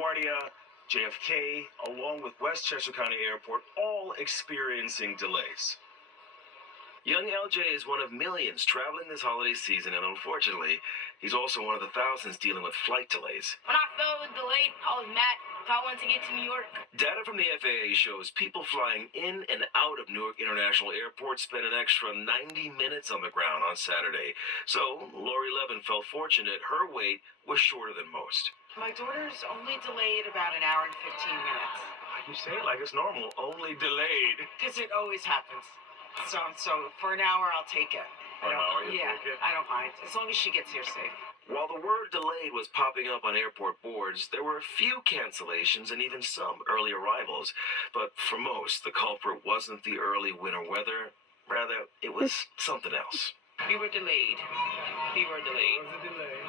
LaGuardia, JFK, along with Westchester County Airport, all experiencing delays. Young LJ is one of millions traveling this holiday season, and unfortunately, he's also one of the thousands dealing with flight delays. When I felt delayed, I was mad. I wanted to get to New York. Data from the FAA shows people flying in and out of Newark International Airport spent an extra 90 minutes on the ground on Saturday. So, Lori Levin felt fortunate her wait was shorter than most. My daughter's only delayed about an hour and 15 minutes. You say it like it's normal, only delayed. Because it always happens. So for an hour, I'll take it. For an hour, you take it? I don't mind, as long as she gets here safe. While the word delayed was popping up on airport boards, there were a few cancellations and even some early arrivals. But for most, the culprit wasn't the early winter weather. Rather, it was something else. We were delayed. It was a delay.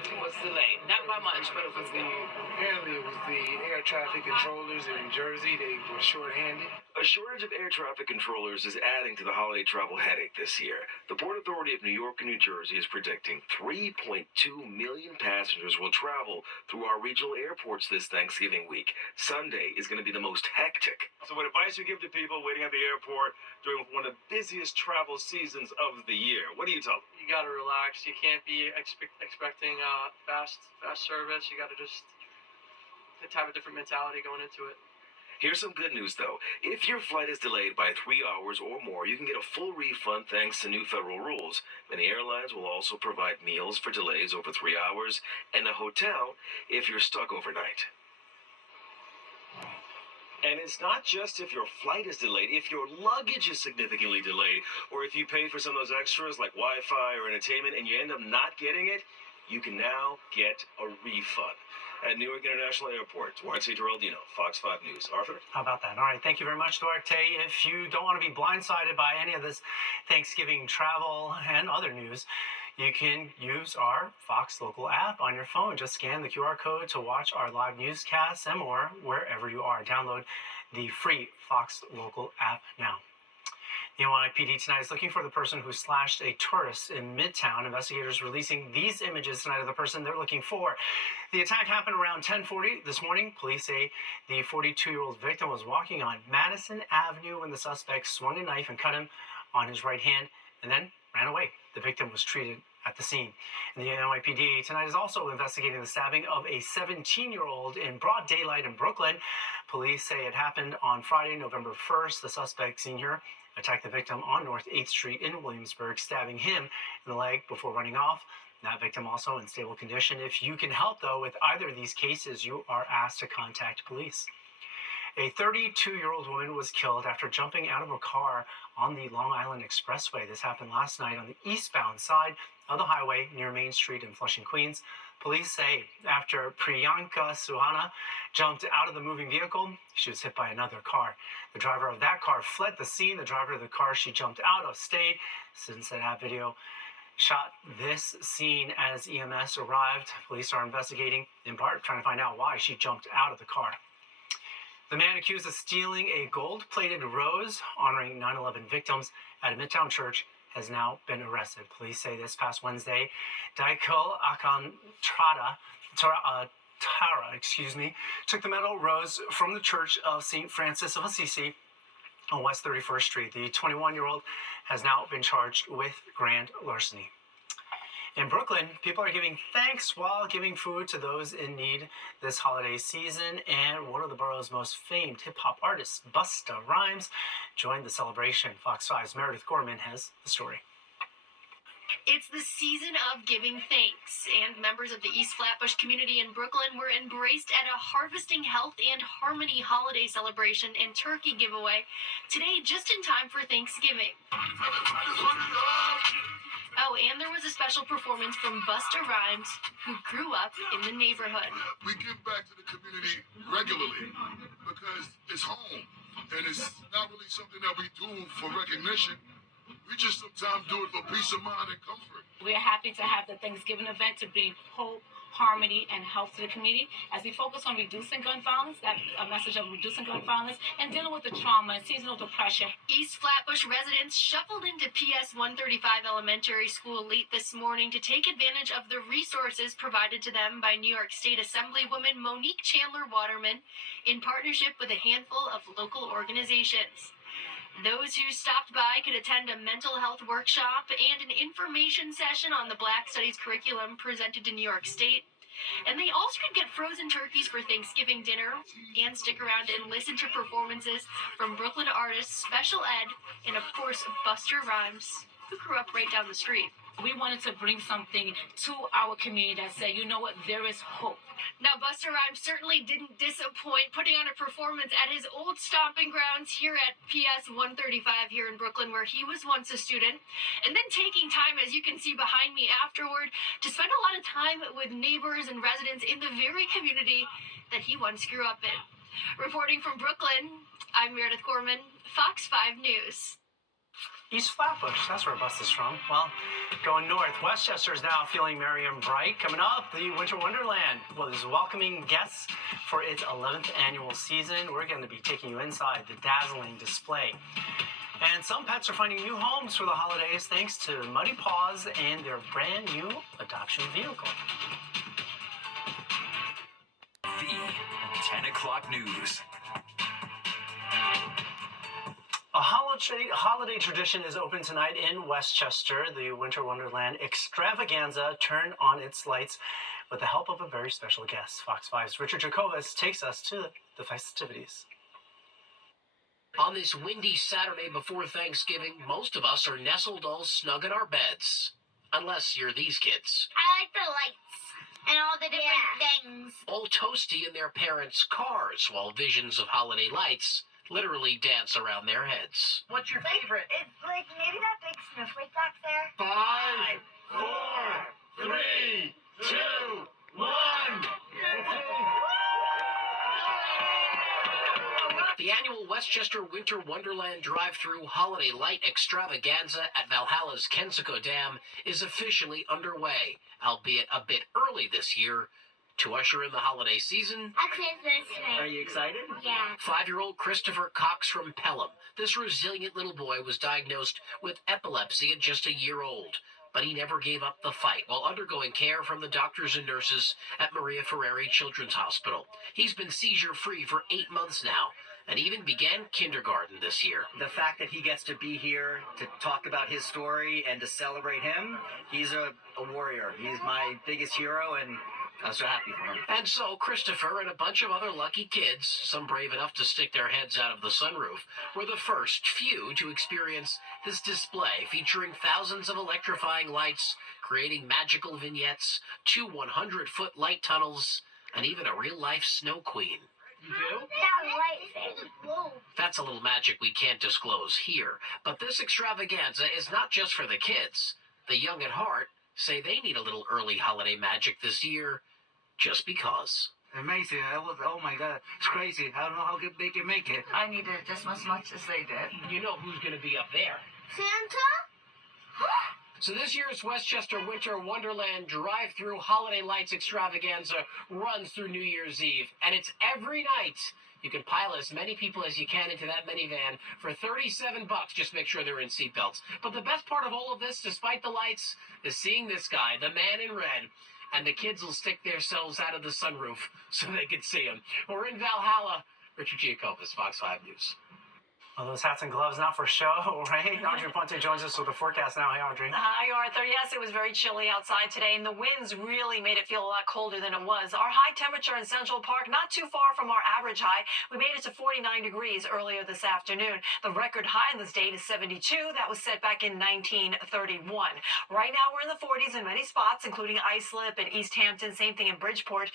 It was delayed. Not by much, but it was delayed. Apparently it was the air traffic controllers in Jersey. They were shorthanded. A shortage of air traffic controllers is adding to the holiday travel headache this year. The Port Authority of New York and New Jersey is predicting 3.2 million passengers will travel through our regional airports this Thanksgiving week. Sunday is going to be the most hectic. So what advice you give to people waiting at the airport during one of the busiest travel seasons of the year? What do you tell them? You gotta relax. You can't be expecting fast service. You gotta just have a different mentality going into it. Here's some good news, though. If your flight is delayed by 3 hours or more, you can get a full refund thanks to new federal rules. Many airlines will also provide meals for delays over 3 hours and a hotel if you're stuck overnight. And it's not just if your flight is delayed. If your luggage is significantly delayed, or if you pay for some of those extras like Wi-Fi or entertainment and you end up not getting it, you can now get a refund. At Newark International Airport, Duarte Geraldino, Fox 5 News. Arthur? How about that? All right, thank you very much, Duarte. If you don't want to be blindsided by any of this Thanksgiving travel and other news, you can use our Fox Local app on your phone. Just scan the QR code to watch our live newscasts and more wherever you are. Download the free Fox Local app now. The NYPD tonight is looking for the person who slashed a tourist in Midtown. Investigators releasing these images tonight of the person they're looking for. The attack happened around 10:40 this morning. Police say the 42-year-old victim was walking on Madison Avenue when the suspect swung a knife and cut him on his right hand and then ran away. The victim was treated at the scene. And the NYPD tonight is also investigating the stabbing of a 17-year-old in broad daylight in Brooklyn. Police say it happened on Friday, November 1st. The suspect seen here attacked the victim on North 8th Street in Williamsburg, stabbing him in the leg before running off. That victim also in stable condition. If you can help, though, with either of these cases, you are asked to contact police. A 32-year-old woman was killed after jumping out of a car on the Long Island Expressway. This happened last night on the eastbound side of the highway near Main Street in Flushing, Queens. Police say after Priyanka Suhana jumped out of the moving vehicle, she was hit by another car. The driver of that car fled the scene. The driver of the car she jumped out of stayed. Since that video shot this scene as EMS arrived. Police are investigating, in part, trying to find out why she jumped out of the car. The man accused of stealing a gold-plated rose honoring 9/11 victims at a Midtown church has now been arrested. Police say this past Wednesday, Daikul Tara, took the metal rose from the Church of St. Francis of Assisi on West 31st Street. The 21-year-old has now been charged with grand larceny. In Brooklyn, people are giving thanks while giving food to those in need this holiday season, and one of the borough's most famed hip-hop artists, Busta Rhymes, joined the celebration. Fox 5's Meredith Gorman has the story. It's the season of giving thanks, and members of the East Flatbush community in Brooklyn were embraced at a Harvesting Health and Harmony holiday celebration and turkey giveaway today, just in time for Thanksgiving. Oh, and there was a special performance from Busta Rhymes, who grew up in the neighborhood. We give back to the community regularly because it's home, and it's not really something that we do for recognition. We just sometimes do it for peace of mind and comfort. We're happy to have the Thanksgiving event to bring hope, harmony, and health to the community as we focus on reducing gun violence, that a message of reducing gun violence, and dealing with the trauma and seasonal depression. East Flatbush residents shuffled into PS 135 Elementary School late this morning to take advantage of the resources provided to them by New York State Assemblywoman Monique Chandler Waterman in partnership with a handful of local organizations. Those who stopped by could attend a mental health workshop and an information session on the Black Studies curriculum presented to New York State. And they also could get frozen turkeys for Thanksgiving dinner and stick around and listen to performances from Brooklyn artists Special Ed and, of course, Buster Rhymes, who grew up right down the street. We wanted to bring something to our community that said, you know what, there is hope. Now, Buster Rhymes certainly didn't disappoint, putting on a performance at his old stomping grounds here at PS 135 here in Brooklyn, where he was once a student, and then taking time, as you can see behind me afterward, to spend a lot of time with neighbors and residents in the very community that he once grew up in. Reporting from Brooklyn, I'm Meredith Gorman, Fox 5 News. East Flatbush, that's where Bus is from. Well, going north, Westchester is now feeling merry and bright. Coming up, the Winter Wonderland is welcoming guests for its 11th annual season. We're going to be taking you inside the dazzling display. And some pets are finding new homes for the holidays thanks to Muddy Paws and their brand new adoption vehicle. The 10 o'clock news. A holiday tradition is open tonight in Westchester. The Winter Wonderland Extravaganza turned on its lights with the help of a very special guest. Fox 5's Richard Jacobus takes us to the festivities. On this windy Saturday before Thanksgiving, most of us are nestled all snug in our beds. Unless you're these kids. I like the lights and all the different things. All toasty in their parents' cars while visions of holiday lights literally dance around their heads. What's your favorite? It's like maybe that big snowflake back there. 5, 4, 3, 2, 1. The annual Westchester Winter Wonderland Drive-Thru Holiday Light Extravaganza at Valhalla's Kensico Dam is officially underway, albeit a bit early this year. To usher in the holiday season, Are you excited? Yeah. 5-year-old Christopher Cox from Pelham. This resilient little boy was diagnosed with epilepsy at just a year old, but he never gave up the fight while undergoing care from the doctors and nurses at Maria Ferrari Children's Hospital. He's been seizure-free for 8 months now, and even began kindergarten this year. The fact that he gets to be here to talk about his story and to celebrate him, he's a warrior. He's my biggest hero, and I'm so happy for him. And so Christopher and a bunch of other lucky kids, some brave enough to stick their heads out of the sunroof, were the first few to experience this display featuring thousands of electrifying lights, creating magical vignettes, 2 100-foot light tunnels, and even a real-life snow queen. You do? That light thing. Whoa. That's a little magic we can't disclose here, but this extravaganza is not just for the kids. The young at heart say they need a little early holiday magic this year, just because. Amazing. Oh my God. It's crazy. I don't know how they can make it. I needed it just as much as they did. You know who's going to be up there. Santa? So this year's Westchester Winter Wonderland Drive-Thru Holiday Lights Extravaganza runs through New Year's Eve, and it's every night. You can pile as many people as you can into that minivan for $37. Just make sure they're in seatbelts. But the best part of all of this, despite the lights, is seeing this guy, the man in red. And the kids will stick themselves out of the sunroof so they can see him. We're in Valhalla. Richard Giacobus, Fox 5 News. Well, those hats and gloves now for show, right? Audrey Ponte joins us with the forecast now. Hey, Audrey. Hi, Arthur. Yes, it was very chilly outside today, and the winds really made it feel a lot colder than it was. Our high temperature in Central Park, not too far from our average high. We made it to 49 degrees earlier this afternoon. The record high in the state is 72. That was set back in 1931. Right now, we're in the 40s in many spots, including Islip and East Hampton. Same thing in Bridgeport.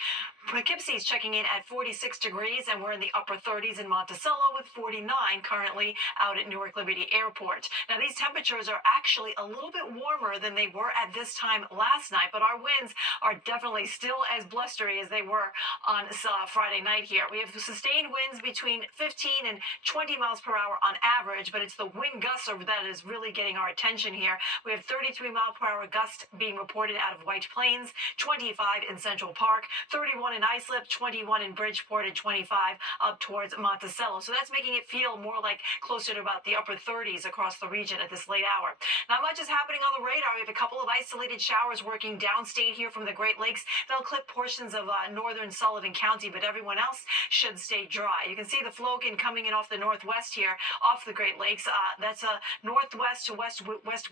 Poughkeepsie is checking in at 46 degrees, and we're in the upper 30s in Monticello with 49 currently out at Newark Liberty Airport. Now, these temperatures are actually a little bit warmer than they were at this time last night, but our winds are definitely still as blustery as they were on Friday night here. We have sustained winds between 15 and 20 miles per hour on average, but it's the wind gusts that is really getting our attention here. We have 33 mile per hour gust being reported out of White Plains, 25 in Central Park, 31 in Islip, 21 in Bridgeport, and 25 up towards Monticello. So that's making it feel more like closer to about the upper 30s across the region at this late hour. Not much is happening on the radar. We have a couple of isolated showers working downstate here from the Great Lakes. They'll clip portions of northern Sullivan County, but everyone else should stay dry. You can see the flow-in coming in off the northwest here, off the Great Lakes. That's a northwest to west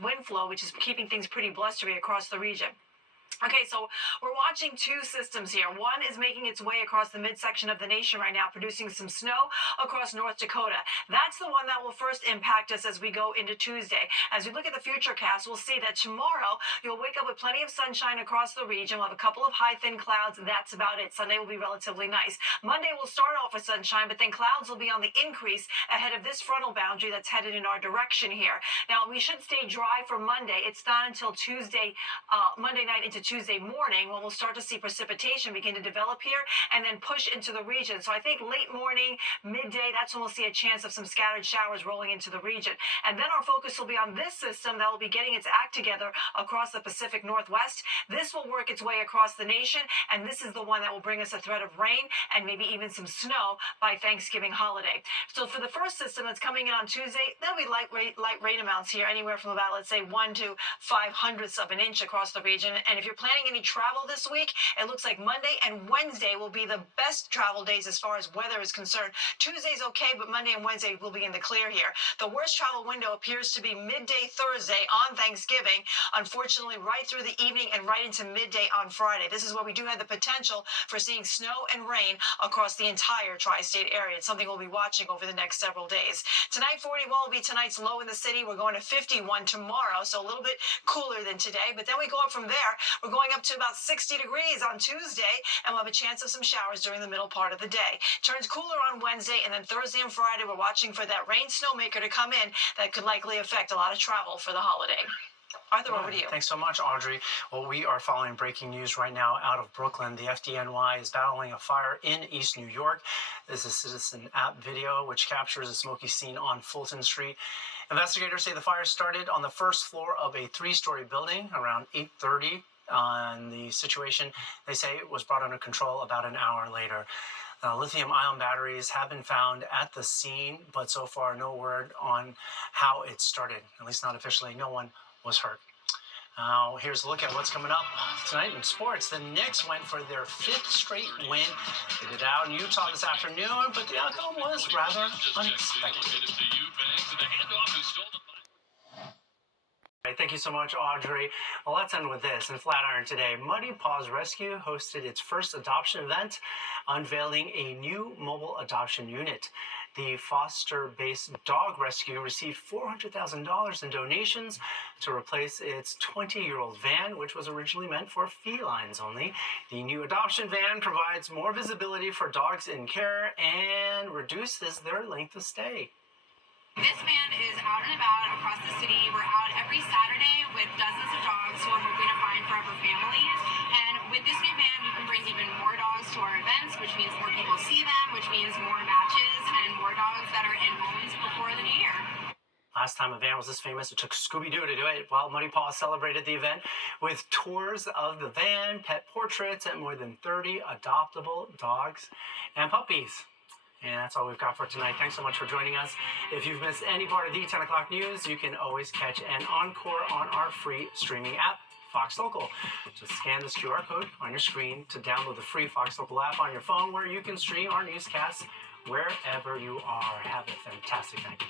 wind flow, which is keeping things pretty blustery across the region. Okay, so we're watching two systems here. One is making its way across the midsection of the nation right now, producing some snow across North Dakota. That's the one that will first impact us as we go into Tuesday. As we look at the futurecast, we'll see that tomorrow you'll wake up with plenty of sunshine across the region. We'll have a couple of high, thin clouds. That's about it. Sunday will be relatively nice. Monday will start off with sunshine, but then clouds will be on the increase ahead of this frontal boundary that's headed in our direction here. Now, we should stay dry for Monday. It's not until Tuesday, Monday night into Tuesday morning when we'll start to see precipitation begin to develop here and then push into the region. So I think late morning, midday, that's when we'll see a chance of some scattered showers rolling into the region. And then our focus will be on this system that will be getting its act together across the Pacific Northwest. This will work its way across the nation, and this is the one that will bring us a threat of rain and maybe even some snow by Thanksgiving holiday. So for the first system that's coming in on Tuesday, there'll be light rain amounts here, anywhere from about, let's say, 1 to 5/100ths of an inch across the region. And if you're planning any travel this week, it looks like Monday and Wednesday will be the best travel days as far as weather is concerned. Tuesday's okay, but Monday and Wednesday will be in the clear here. The worst travel window appears to be midday Thursday on Thanksgiving, unfortunately right through the evening and right into midday on Friday. This is where we do have the potential for seeing snow and rain across the entire tri-state area. It's something we'll be watching over the next several days. Tonight, 41 will be tonight's low in the city. We're going to 51 tomorrow, so a little bit cooler than today, but then we go up from there. We're going up to about 60 degrees on Tuesday, and we'll have a chance of some showers during the middle part of the day. Turns cooler on Wednesday, and then Thursday and Friday, we're watching for that rain snowmaker to come in that could likely affect a lot of travel for the holiday. Arthur, over to you. Thanks so much, Audrey. Well, we are following breaking news right now out of Brooklyn. The FDNY is battling a fire in East New York. There's a citizen app video which captures a smoky scene on Fulton Street. Investigators say the fire started on the first floor of a 3-story building around 8:30. The situation, they say, was brought under control about an hour later. Lithium-ion batteries have been found at the scene, but so far no word on how it started. At least not officially. No one was hurt. Now, here's a look at what's coming up tonight in sports. The Knicks went for their 5th straight win. They did it out in Utah this afternoon, but the outcome was rather unexpected. Thank you so much, Audrey. Well, let's end with this. In Flatiron today, Muddy Paws Rescue hosted its first adoption event, unveiling a new mobile adoption unit. The foster-based dog rescue received $400,000 in donations to replace its 20-year-old van, which was originally meant for felines only. The new adoption van provides more visibility for dogs in care and reduces their length of stay. This van is out and about across the city. We're out every Saturday with dozens of dogs who are hoping to find forever families. And with this new van, we can bring even more dogs to our events, which means more people see them, which means more matches and more dogs that are in homes before the new year. Last time a van was this famous, it took Scooby-Doo to do it. While Muddy Paws celebrated the event with tours of the van, pet portraits, and more than 30 adoptable dogs and puppies. And that's all we've got for tonight. Thanks so much for joining us. If you've missed any part of the 10 o'clock news, you can always catch an encore on our free streaming app, Fox Local. Just scan this QR code on your screen to download the free Fox Local app on your phone, where you can stream our newscasts wherever you are. Have a fantastic night.